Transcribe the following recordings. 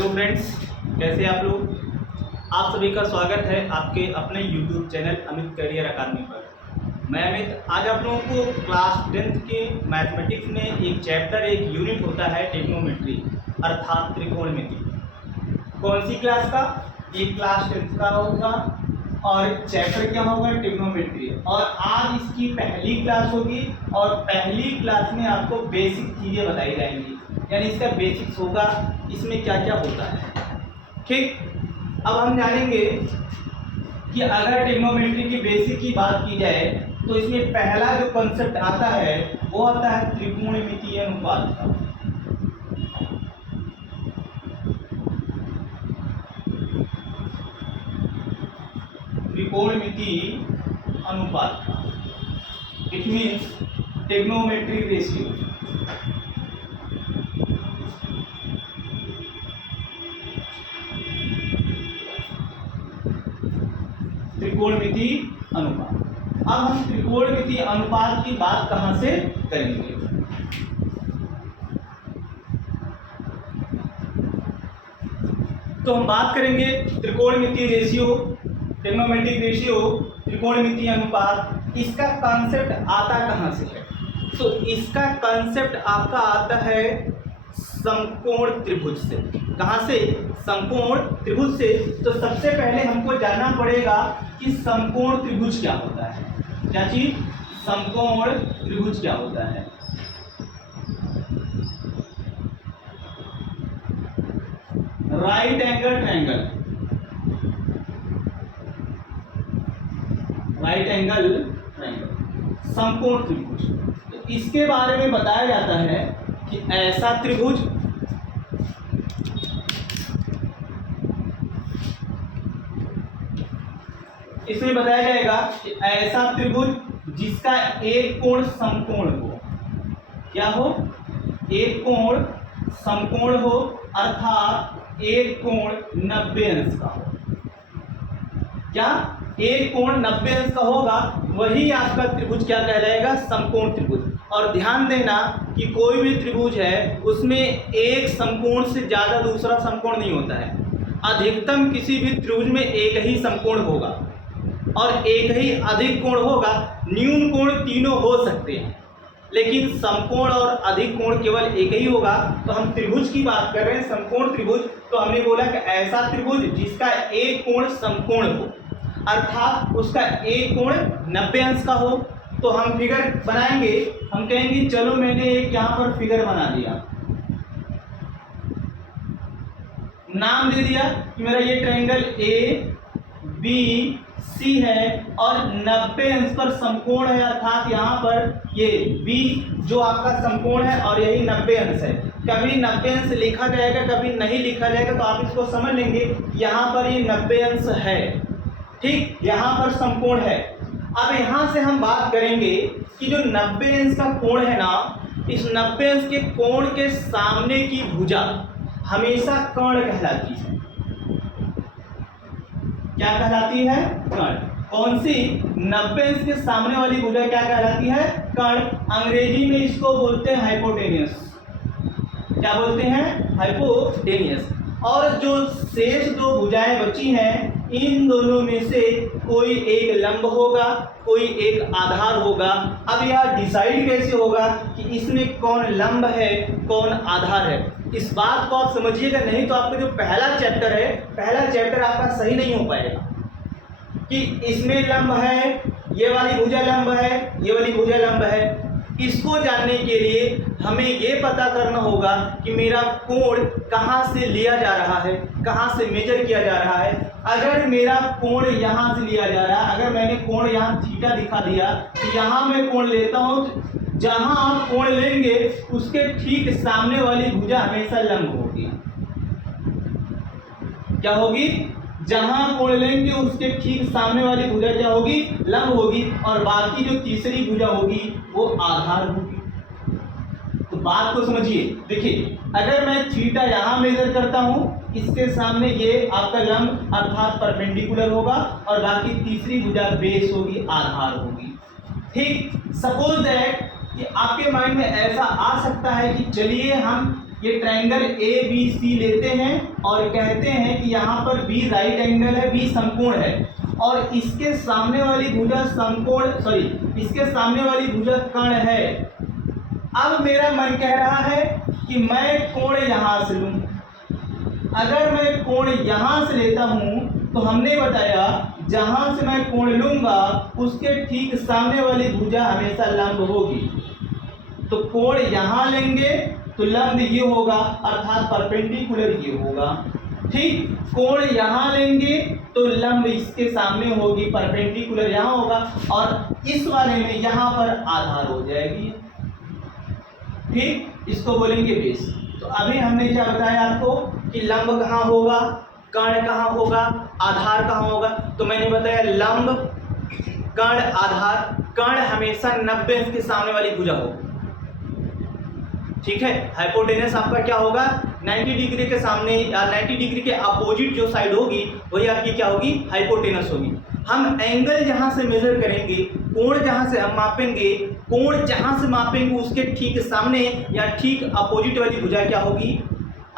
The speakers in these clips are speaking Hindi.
हेलो फ्रेंड्स, कैसे आप लोग। आप सभी का स्वागत है आपके अपने यूट्यूब चैनल अमित करियर अकादमी पर। मैं अमित आज आप लोगों को क्लास 10th के मैथमेटिक्स में एक चैप्टर एक यूनिट होता है ट्रिग्नोमेट्री अर्थात त्रिकोणमिति। कौन सी क्लास का? एक क्लास 10th का होगा और चैप्टर क्या होगा? ट्रिग्नोमेट्री। और आज इसकी पहली क्लास होगी और पहली क्लास में आपको बेसिक चीज़ें बताई जाएंगी, यानी इसका बेसिक्स होगा, इसमें क्या क्या होता है। ठीक, अब हम जानेंगे कि अगर ट्रिग्नोमेट्री की बेसिक की बात की जाए तो इसमें पहला जो कॉन्सेप्ट आता है वो आता है त्रिकोणमितीय अनुपात का। त्रिकोणमितीय अनुपात का इट मीन्स ट्रिग्नोमेट्री रेशियो। त्रिकोणमितीय अनुपात। अब हम त्रिकोणमितीय अनुपात की बात कहां से करेंगे? तो हम बात करेंगे त्रिकोणमितीय रेशियो, ट्रिग्नोमेट्रिक रेशियो, त्रिकोणमितीय अनुपात। इसका कॉन्सेप्ट आता कहां से है? तो इसका कॉन्सेप्ट आपका आता है समकोण त्रिभुज से। कहां से? समकोण त्रिभुज से। तो सबसे पहले हमको जानना पड़ेगा कि समकोण त्रिभुज क्या होता है। क्या चीज? समकोण त्रिभुज क्या होता है। Right angle triangle, right angle triangle, समकोण त्रिभुज। तो इसके बारे में बताया जाता है कि ऐसा त्रिभुज इसमें बताया जाएगा कि ऐसा त्रिभुज जिसका एक कोण समकोण हो। क्या हो? एक कोण समकोण हो, अर्थात एक कोण 90 अंश का हो। क्या? एक कोण 90 अंश का होगा, वही आपका त्रिभुज क्या कहलाएगा? समकोण त्रिभुज। और ध्यान देना कि कोई भी त्रिभुज है उसमें एक समकोण से ज्यादा दूसरा समकोण नहीं होता है। अधिकतम किसी भी त्रिभुज में एक ही समकोण होगा और एक ही अधिक कोण होगा। न्यून कोण तीनों हो सकते हैं लेकिन समकोण और अधिक कोण केवल एक ही होगा। तो हम त्रिभुज की बात कर रहे हैं, समकोण त्रिभुज। तो हमने बोला कि ऐसा त्रिभुज जिसका एक कोण समकोण हो, अर्थात उसका एक कोण 90 अंश का हो। तो हम फिगर बनाएंगे, हम कहेंगे चलो मैंने एक यहाँ पर फिगर बना दिया, नाम दे दिया कि मेरा ये ट्रायंगल ए बी सी है और 90 अंश पर समकोण है, अर्थात यहाँ पर ये बी जो आपका समकोण है और यही 90 अंश है। कभी 90 अंश लिखा जाएगा, कभी नहीं लिखा जाएगा, तो आप इसको समझ लेंगे यहाँ पर ये 90 अंश है। ठीक, यहाँ पर समकोण है। अब यहाँ से हम बात करेंगे कि जो 90 अंश का कोण है ना, इस 90 अंश के कोण के सामने की भुजा हमेशा कर्ण कहलाती है। क्या कहलाती है? कर्ण। कौन सी? 90 अंश के सामने वाली भुजा क्या कहलाती है? कर्ण। अंग्रेजी में इसको बोलते हैं हाइपोटेनियस। क्या बोलते हैं? हाइपोटेनियस। और जो शेष दो भुजाएं बची हैं, इन दोनों में से कोई एक लंब होगा, कोई एक आधार होगा। अब यह डिसाइड कैसे होगा कि इसमें कौन लंब है कौन आधार है? इस बात को आप समझिएगा, नहीं तो आपका जो पहला चैप्टर है, पहला चैप्टर आपका सही नहीं हो पाएगा कि इसमें लंब है, ये वाली भुजा लंब है, ये वाली भुजा लंब है। इसको जानने के लिए हमें ये पता करना होगा कि मेरा कोण कहाँ से लिया जा रहा है, कहाँ से मेजर किया जा रहा है। अगर मेरा कोण यहाँ से लिया जा रहा है, अगर मैंने कोण यहाँ थीटा दिखा दिया, तो यहाँ मैं कोण लेता हूँ, जहाँ आप कोण लेंगे उसके ठीक सामने वाली भुजा हमेशा लंब होगी। क्या होगी? जहां कोण लेंगे उसके ठीक सामने वाली भुजा क्या होगी? लंब होगी। और बाकी जो तीसरी भुजा होगी वो आधार होगी। तो बात को समझिए, देखिए अगर मैं थीटा यहां मेजर करता हूं, इसके सामने ये आपका लंब अर्थात परपेंडिकुलर होगा और बाकी तीसरी भुजा बेस होगी, आधार होगी। ठीक, सपोज दैट कि आपके माइंड में ऐसा आ सकता है कि चलिए हम ये ट्रायंगल ए बी सी लेते हैं और कहते हैं कि यहाँ पर बी राइट एंगल है, बी समकोण है और इसके सामने वाली भुजा समकोण इसके सामने वाली भुजा कर्ण है। अब मेरा मन कह रहा है कि मैं कोण यहाँ से लूँ। अगर मैं कोण यहाँ से लेता हूँ तो हमने बताया जहाँ से मैं कोण लूँगा उसके ठीक सामने वाली भुजा हमेशा लंब होगी। तो कोण यहाँ लेंगे तो लंब ये होगा अर्थात परपेंडिकुलर ये होगा। ठीक, कोण यहाँ लेंगे तो लंब इसके सामने होगी, परपेंडिकुलर यहाँ होगा और इस वाले में यहाँ पर आधार हो जाएगी। ठीक, इसको बोलेंगे बेस। तो अभी हमने क्या बताया आपको कि लंब कहाँ होगा, कर्ण कहाँ होगा, आधार कहाँ होगा। तो मैंने बताया लंब, कर्ण, आधार। कर्ण हमेशा 90 अंश के सामने वाली भुजा होगी। ठीक है, हाइपोटेनस आपका क्या होगा, 90 डिग्री के सामने या 90 डिग्री के अपोजिट जो साइड होगी वही आपकी क्या होगी, हाइपोटेनस होगी। हम एंगल जहां से मेजर करेंगे, कोण जहां से हम मापेंगे, कोण जहां से मापेंगे उसके ठीक सामने या ठीक अपोजिट वाली भुजा क्या होगी,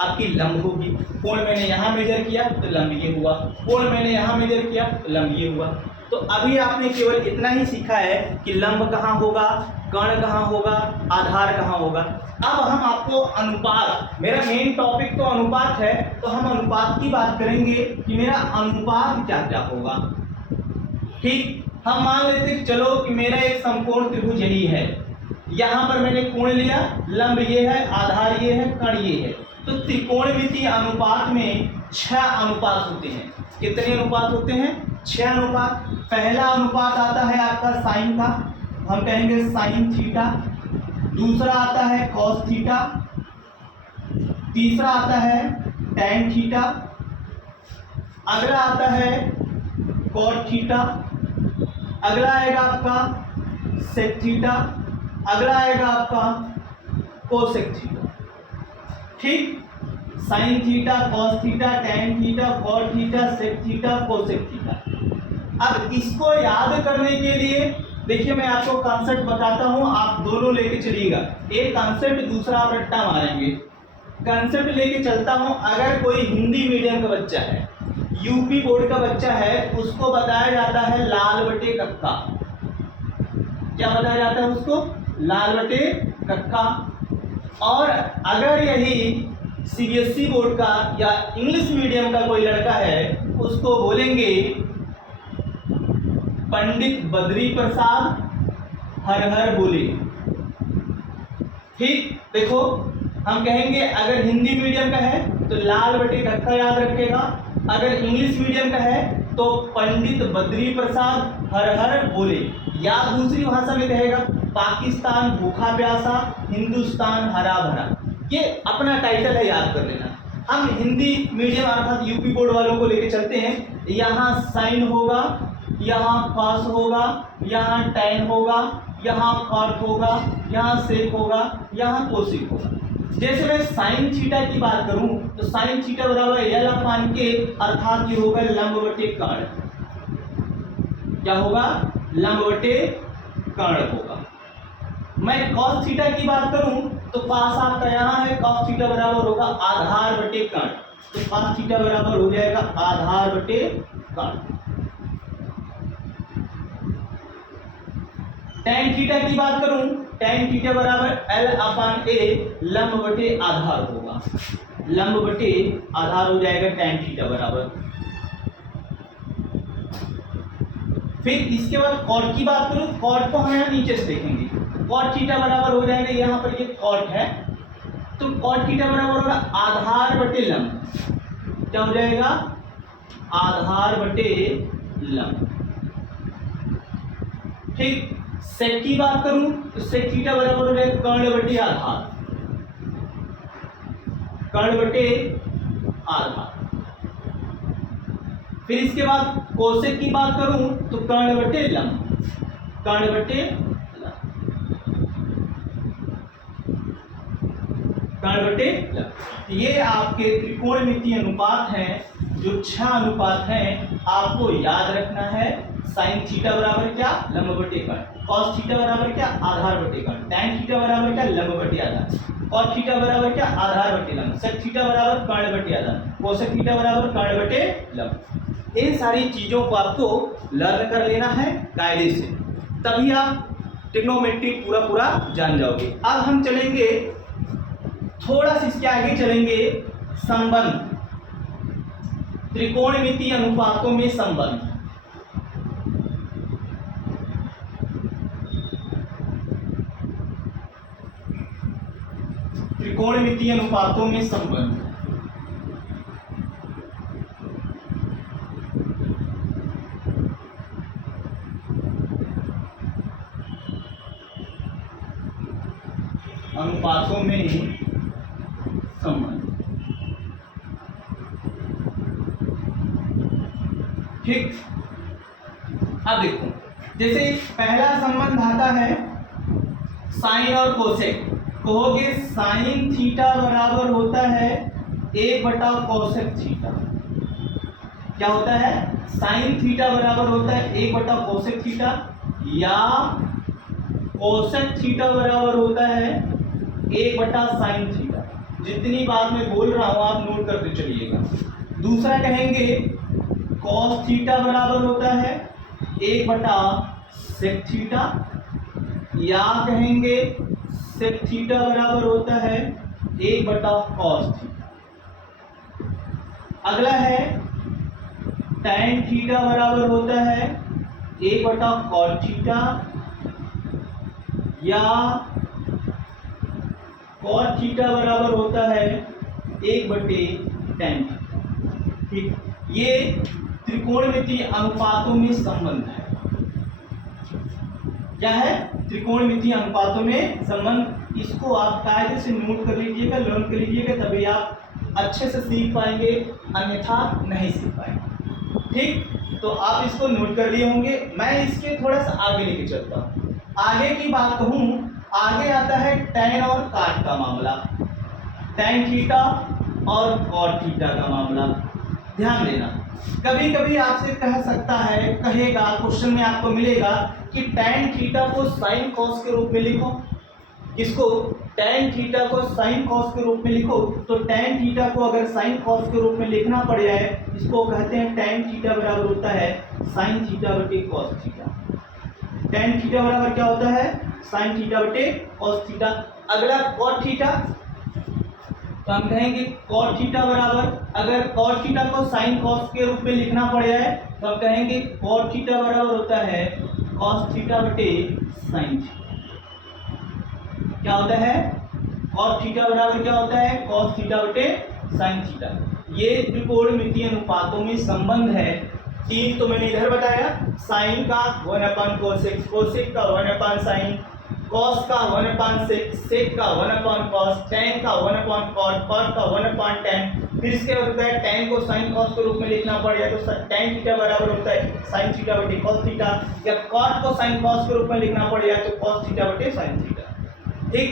आपकी लंब होगी। कोण मैंने यहाँ मेजर किया तो लंब ये हुआ, कोण मैंने यहाँ मेजर किया तो लंब ये हुआ। तो अभी आपने केवल इतना ही सीखा है कि लंब कहाँ होगा, कर्ण कहाँ होगा, आधार कहाँ होगा। अब हम आपको अनुपात, मेरा मेन टॉपिक तो अनुपात है, तो हम अनुपात की बात करेंगे कि मेरा अनुपात क्या क्या होगा। ठीक, हम मान लेते कि चलो कि मेरा एक समकोण त्रिभुज यही है, यहाँ पर मैंने कोण लिया, लंब ये है, आधार ये है, कर्ण ये है। तो त्रिकोणमितीय अनुपात में 6 अनुपात होते हैं। कितने अनुपात होते हैं, 6 अनुपात। पहला अनुपात आता है आपका साइन का, हम कहेंगे साइन थीटा। दूसरा आता है कॉस थीटा। तीसरा आता है टैन थीटा। अगला आता है कॉट थीटा। अगला आएगा आपका सेक थीटा। अगला आएगा आपका कोसेक थीटा। ठीक, sine theta, cos theta, tan theta, cot theta, sec theta, cosec theta. अब इसको याद करने के लिए देखिए मैं आपको कॉन्सेप्ट बताता हूं, आप दोनों लेके चलिएगा। एक कॉन्सेप्ट, दूसरा आप रट्टा मारेंगे। कॉन्सेप्ट लेके चलता हूं। अगर कोई हिंदी मीडियम का बच्चा है, यूपी बोर्ड का बच्चा है, उसको बताया जाता है लाल बटे कक्का। क्या बताया जाता है उसको, लाल बटे कक्का। और अगर यही सीबीएसई बोर्ड का या इंग्लिश मीडियम का कोई लड़का है, उसको बोलेंगे पंडित बद्री प्रसाद हर हर बोले। ठीक, देखो हम कहेंगे अगर हिंदी मीडियम का है तो लाल बटे कक्का याद रखेगा, अगर इंग्लिश मीडियम का है तो पंडित बद्री प्रसाद हर हर बोले। या दूसरी भाषा में कहेगा पाकिस्तान भूखा प्यासा, हिंदुस्तान हरा भरा। ये अपना टाइटल है, याद कर लेना। हम हिंदी मीडियम अर्थात यूपी बोर्ड वालों को लेके चलते हैं। यहाँ साइन होगा, यहाँ कॉस होगा, यहाँ टैन होगा, यहाँ कॉट होगा, यहाँ सेक होगा, यहाँ कोसेक होगा। जैसे मैं साइन थीटा की बात करूं तो साइन थीटा बराबर एल अपान के, अर्थात ये होगा लंब बटे कर्ण। क्या होगा, लंब बटे कर्ण होगा। मैं कॉस थीटा की बात करूं तो पास आपका यहाँ है, कॉस थीटा बराबर होगा आधार बटे कर्ण। तो कॉस थीटा बराबर हो जाएगा आधार बटे कर्ण। टैन थीटा की बात करूं, टैन थीटा बराबर एल अपान ए, लंब बटे आधार होगा। लंब बटे आधार हो जाएगा टैन थीटा बराबर। फिर इसके बाद कॉट की बात करूं, कॉट को हम यहाँ नीचे से देखेंगे। कॉट थीटा बराबर हो जाएगा, यहाँ पर ये कॉट है तो कॉट थीटा बराबर होगा आधार बटे लंब। क्या हो जाएगा, आधार बटे लंब। ठीक, सेक की बात करूं तो सेक थीटा बराबर हो जाएगा कर्ण बटे आधार, कर्ण बटे आधार। फिर इसके बाद कोसेक की बात करूं तो कर्ण बटे लंब, कर्ण बटे लंब, कर्ण बटे लंब। ये आपके त्रिकोणमितीय अनुपात हैं, जो 6 अनुपात हैं, आपको याद रखना है। साइन थीटा बराबर क्या, लंब बटे कर्ण। कॉस थीटा बराबर क्या, आधार बटे कर्ण। tan थीटा बराबर क्या, लंब बटे आधार। cos थीटा बराबर क्या, आधार बटे लंब। sec थीटा बराबर कर्ण बटे आधार। cosec थीटा बराबर कर्ण बटे लंब। इन सारी चीजों को आपको लर्न कर लेना है कायदे से, तभी आप ट्रिग्नोमेट्री पूरा जान जाओगे। अब हम चलेंगे थोड़ा सा इसके आगे चलेंगे, संबंध, त्रिकोणमितीय अनुपातों में संबंध। त्रिकोणमितीय अनुपातों में संबंध। अनुपातों में संबंध, ठीक। अब देखो, जैसे पहला संबंध आता है साइन और कोसेक। कहोगे साइन थीटा बराबर होता है 1 कोसेक थीटा। क्या होता है, साइन थीटा बराबर होता है 1 कोसेक थीटा, या कोसेक थीटा बराबर होता है 1 साइन थीटा। जितनी बार मैं बोल रहा हूं आप नोट करते चलिएगा। दूसरा कहेंगे कॉस थीटा बराबर होता है 1 सेक थीटा, या कहेंगे सेक थीटा बराबर होता है 1 कॉस थीटा। अगला है tan थीटा बराबर होता है 1 कॉट थीटा, या कॉट थीटा बराबर होता है 1/tan थीटा। ठीक, ये त्रिकोणमितीय अनुपातों में संबंध है। क्या है, त्रिकोणमितीय अनुपातों में संबंध। इसको आप कायदे से नोट कर लीजिएगा, लर्न कर लीजिएगा, तभी आप अच्छे से सीख पाएंगे, अन्यथा नहीं सीख पाएंगे। ठीक, तो आप इसको नोट कर लिए होंगे। मैं इसके थोड़ा सा आगे लेके चलता हूँ। आगे की बात कहूँ, आगे आता है tan और काट का मामला, tan थीटा और कॉट थीटा का मामला। ध्यान देना, कभी कभी आपसे कह सकता है, कहेगा, क्वेश्चन में आपको मिलेगा कि tan थीटा को साइन कॉस के रूप में लिखो। किसको, tan थीटा को साइन कॉस के रूप में लिखो। तो tan थीटा को अगर साइन कॉस के रूप में लिखना पड़ जाए, इसको कहते हैं tan थीटा बराबर होता है साइन थीटा बटे कॉस थीटा। tan थीटा बराबर क्या होता है, साइन थीटा बटे कॉस थीटा। अगला कॉट थीटा, तो हम कहेंगे कॉट थीटा बराबर, अगर कॉट थीटा को साइन कॉस के रूप में लिखना पड़ जाए तो हम कहेंगे कॉट थीटा बराबर होता है कॉस थीटा बटे साइन थीटा। क्या होता है, कॉट थीटा बराबर क्या होता है, कॉस थीटा बटे साइन थीटा। ये त्रिकोणमितीय अनुपातों में संबंध है। तीन तो मैंने इधर बताया, साइन का 1/कोसेक, कोसेक का 1/साइन, कॉस का 1/सेक, सेक का 1/कॉस, tan का 1/कॉट, कॉट का 1/tan। फिर इसके बाद होता है tan को साइन कॉस के रूप में लिखना पड़ जाए तो tan थीटा बराबर होता है साइन थीटा बटे कॉस थीटा, या कॉट को साइन कॉस के रूप में लिखना पड़ जाए तो कॉस थीटा बटे साइन थीटा। ठीक,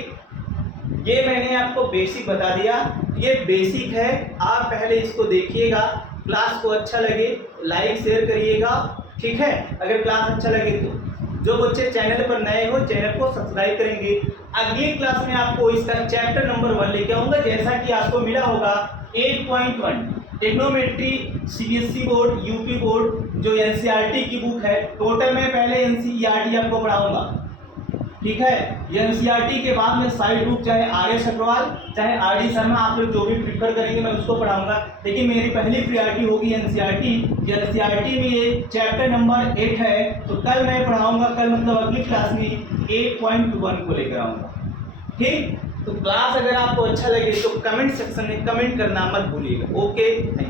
ये मैंने आपको बेसिक बता दिया। ये बेसिक है, आप पहले इसको देखिएगा। क्लास को अच्छा लगे लाइक शेयर करिएगा, ठीक है। अगर क्लास अच्छा लगे तो जो बच्चे चैनल पर नए हो चैनल को सब्सक्राइब करेंगे। अगली क्लास में आपको इसका चैप्टर नंबर 1 लेके आऊंगा, जैसा कि आपको मिला होगा 8.1 trigonometry CBSE board, UP board, जो एनसीईआरटी की बुक है। टोटल में पहले एनसीईआरटी आपको पढ़ाऊंगा, ठीक है। ये एनसीईआरटी के बाद में साइड बुक, चाहे आर.एस. अग्रवाल चाहे आर.डी. शर्मा, आप लोग जो भी प्रिफर करेंगे मैं उसको पढ़ाऊंगा, लेकिन मेरी पहली प्रायोरिटी होगी एनसीईआरटी। एनसीईआरटी में ये चैप्टर नंबर 8 है, तो कल मैं पढ़ाऊंगा, कल मतलब अगली क्लास में 8.1 को लेकर आऊंगा। ठीक, तो क्लास अगर आपको अच्छा लगे तो कमेंट सेक्शन में कमेंट करना मत भूलिएगा। Okay, thank you.